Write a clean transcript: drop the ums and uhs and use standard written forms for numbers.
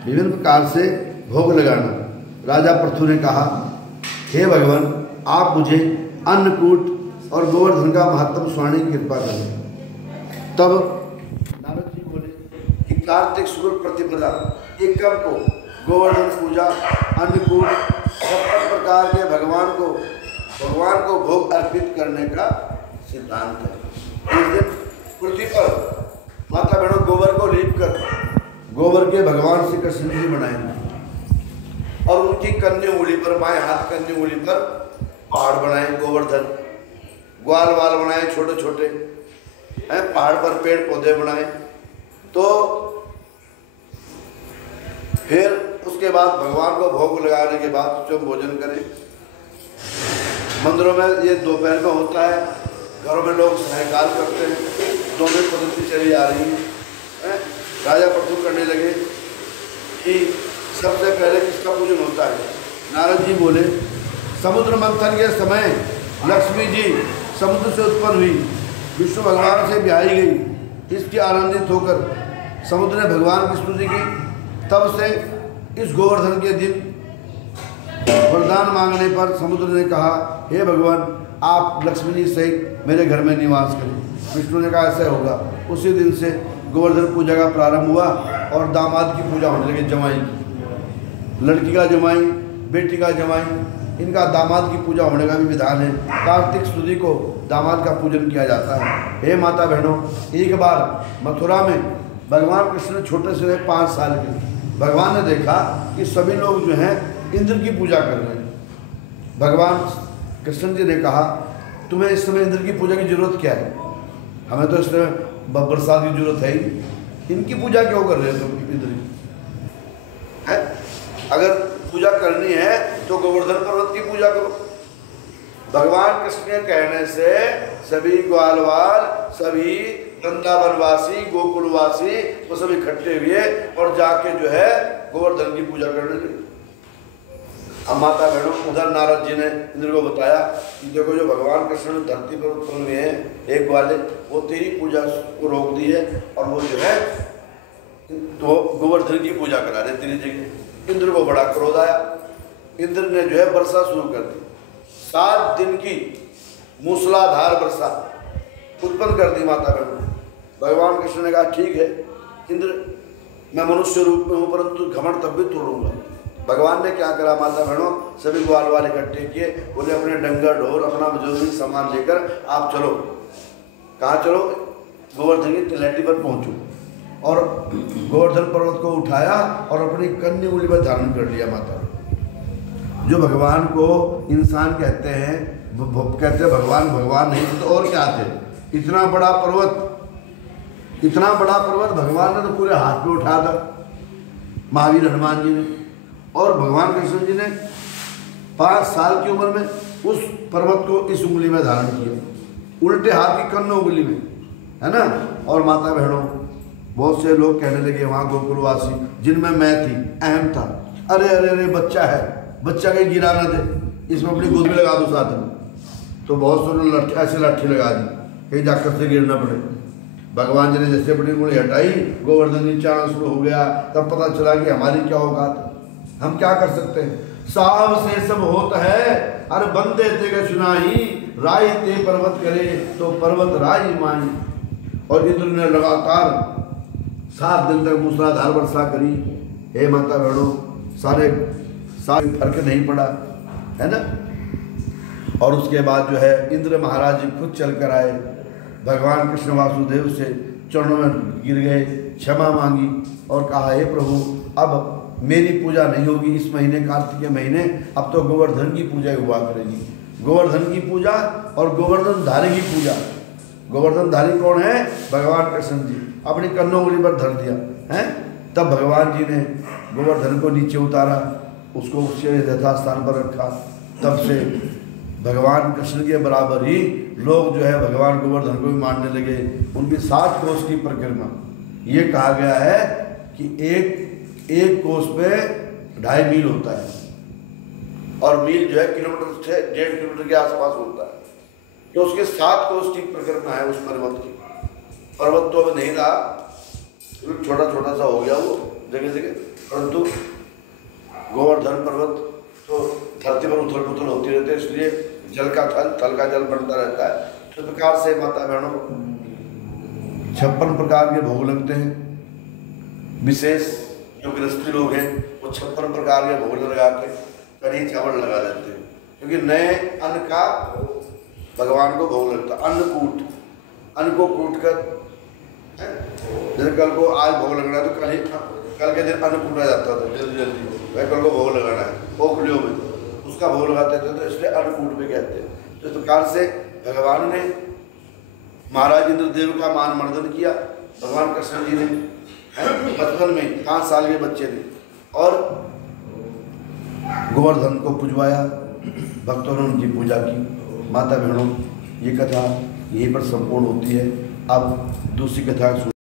विभिन्न प्रकार से भोग लगाना। राजा पृथु ने कहा, हे भगवान, आप मुझे अन्नकूट और गोवर्धन का महत्व सुनाने की कृपा करें। तब नारद जी बोले कि कार्तिक शुक्ल प्रतिपदा एकम को गोवर्धन पूजा, अन्नकूट, 70 प्रकार के भगवान को भोग अर्पित करने का सिद्धांत है। इस दिन पृथ्वी पर माता बहनों गोबर को लीप कर गोबर के भगवान श्री कृष्ण जी बनाएंगे और उनकी कन्या उंगली पर, बाएं हाथ कन्या उंगली पर पहाड़ बनाए, गोवर्धन, ग्वाल वाल बनाए छोटे छोटे, पहाड़ पर पेड़ पौधे बनाए। तो फिर उसके बाद भगवान को भोग लगाने के बाद स्वयं भोजन करें। मंदिरों में ये दोपहर में होता है, घरों में लोग सायकाल करते हैं। दोनों पद्धति चली आ रही है। राजा पृथु करने लगे कि सबसे पहले किसका पूजन होता है। नारद जी बोले, समुद्र मंथन के समय लक्ष्मी जी समुद्र से उत्पन्न हुई, विष्णु भगवान से ब्याही गई। इसके आनंदित होकर समुद्र ने भगवान विष्णु जी की, तब से इस गोवर्धन के दिन वरदान मांगने पर समुद्र ने कहा, हे भगवान, आप लक्ष्मी जी सहित मेरे घर में निवास करें। विष्णु ने कहा, ऐसा होगा। उसी दिन से गोवर्धन पूजा का प्रारंभ हुआ और दामाद की पूजा होने लगी, जमाई की, लड़की का जमाई, बेटी का जमाई, इनका दामाद की पूजा होने का भी विधान है। कार्तिक शुद्धि को दामाद का पूजन किया जाता है। हे माता बहनों, एक बार मथुरा में भगवान कृष्ण छोटे से 5 साल के, भगवान ने देखा कि सभी लोग जो हैं इंद्र की पूजा कर रहे हैं। भगवान कृष्ण जी ने कहा, तुम्हें इस समय इंद्र की पूजा की जरूरत क्या है? हमें तो इस समय बरसात की जरूरत है ही, इनकी पूजा क्यों कर रहे हो तुम इंद्र की? अगर पूजा करनी है तो गोवर्धन पर्वत की पूजा करो। भगवान कृष्ण के कहने से सभी ग्वालवाल, सभी वृंदावनवासी, गोकुलवासी वो सब इकट्ठे हुए और जाके जो है गोवर्धन की पूजा करने लगे। अब माता बहनों, उधर नारद जी ने इंद्र को बताया कि देखो, जो भगवान कृष्ण धरती पर उत्पन्न हुए हैं एक वाले, वो तेरी पूजा को रोक दी है और वो जो है तो गोवर्धन की पूजा करा रहे तेरी जगह। इंद्र को बड़ा क्रोध आया। इंद्र ने जो है वर्षा शुरू कर दी। 7 दिन की मूसलाधार वर्षा उत्पन्न कर दी माता बहनों। भगवान कृष्ण ने कहा, ठीक है इंद्र, मैं मनुष्य रूप में हूँ, परंतु घमंड तब भी तोड़ूंगा। भगवान ने क्या करा माता बहनों, सभी ग्वाल वाले इकट्ठे किए, बोले अपने डंगर ढोर, अपना जरूरी सामान लेकर आप चलो। कहाँ चलो? गोवर्धन की तलहटी पर पहुँचो। और गोवर्धन पर्वत को उठाया और अपनी कन्या उंगली पर धारण कर लिया माता। जो भगवान को इंसान कहते हैं भगवान, भगवान नहीं तो और क्या थे? इतना बड़ा पर्वत भगवान ने तो पूरे हाथ में उठाया था, महावीर हनुमान जी ने। और भगवान कृष्ण जी ने 5 साल की उम्र में उस पर्वत को इस उंगली में धारण किया, उल्टे हाथ की कन्या उंगली में, है ना। और माता बहनों, बहुत से लोग कहने लगे वहाँ गोकुलवासी, जिनमें मैं थी, अहम था, अरे अरे अरे बच्चा है, बच्चा कहीं गिरा ना दे, इसमें अपनी गोद में लगा दो साथ में। तो बहुत से लोग ऐसे लाठी लगा दी, कहीं जाकर से गिरना पड़े। भगवान जी ने जैसे अपनी उंगली हटाई, गोवर्धन नीचे आना शुरू हो गया। तब पता चला कि हमारी क्या औकात, हम क्या कर सकते हैं। साव से सब होता है, अरे बंदे तेगे सुनाई, राई ते पर्वत करे तो पर्वत राई माई। और इंद्र ने लगातार 7 दिन तक मूसलाधार वर्षा करी। हे माता बहनों, सारे फर्क नहीं पड़ा, है ना। और उसके बाद जो है इंद्र महाराज जी खुद चल कर आए, भगवान कृष्ण वासुदेव से चरणों में गिर गए, क्षमा मांगी और कहा, हे प्रभु, अब मेरी पूजा नहीं होगी इस महीने, कार्तिक के महीने, अब तो गोवर्धन की पूजा हुआ करेगी। गोवर्धन की पूजा और गोवर्धन धारी की पूजा। गोवर्धन धारी कौन है? भगवान कृष्ण जी। अपनी कन्या उंगली पर धर दिया है। तब भगवान जी ने गोवर्धन को नीचे उतारा, उसको उसके यथास्थान पर रखा। तब से भगवान कृष्ण के बराबर ही लोग जो है भगवान गोवर्धन को भी मानने लगे। उनकी 7 कोस की परिक्रमा। ये कहा गया है कि एक कोस पे 2.5 मील होता है, और मील जो है किलोमीटर से 1.5 किलोमीटर के आसपास होता है। तो उसके 7 कोस की परिक्रमा है उस पर्वत की। पर्वत तो अब नहीं रहा, छोटा छोटा सा हो गया वो, जगह जगह, परंतु गोवर्धन पर्वत तो धरती पर उथल पुथल होती रहती है, इसलिए जल का थल का जल बनता रहता है। तो प्रकार से माता बहनों 56 प्रकार के भोग लगते हैं। विशेष जो गृहस्थी लोग हैं वो 56 प्रकार के भोग लगा के कढ़ी चावल लगा देते हैं, क्योंकि नए अन्न का भगवान को भोग लगता है। अन्न को कूट कर, जैसे कल को आज भोग लगना है तो कल के दिन अन्न कूटा जाता था जल्दी, वह कल को भोग लगाना है ओखलियों में, उसका भोग लगाते थे, तो इसलिए अन्नकूट में कहते हैं। तो इस प्रकार से भगवान ने महाराज इंद्रदेव का मान मर्दन किया। भगवान कृष्ण जी ने बचपन में 5 साल के बच्चे ने, और गोवर्धन को पुजवाया, भक्तों ने उनकी पूजा की। माता बहनों, ये कथा यहीं पर संपूर्ण होती है। अब दूसरी कथा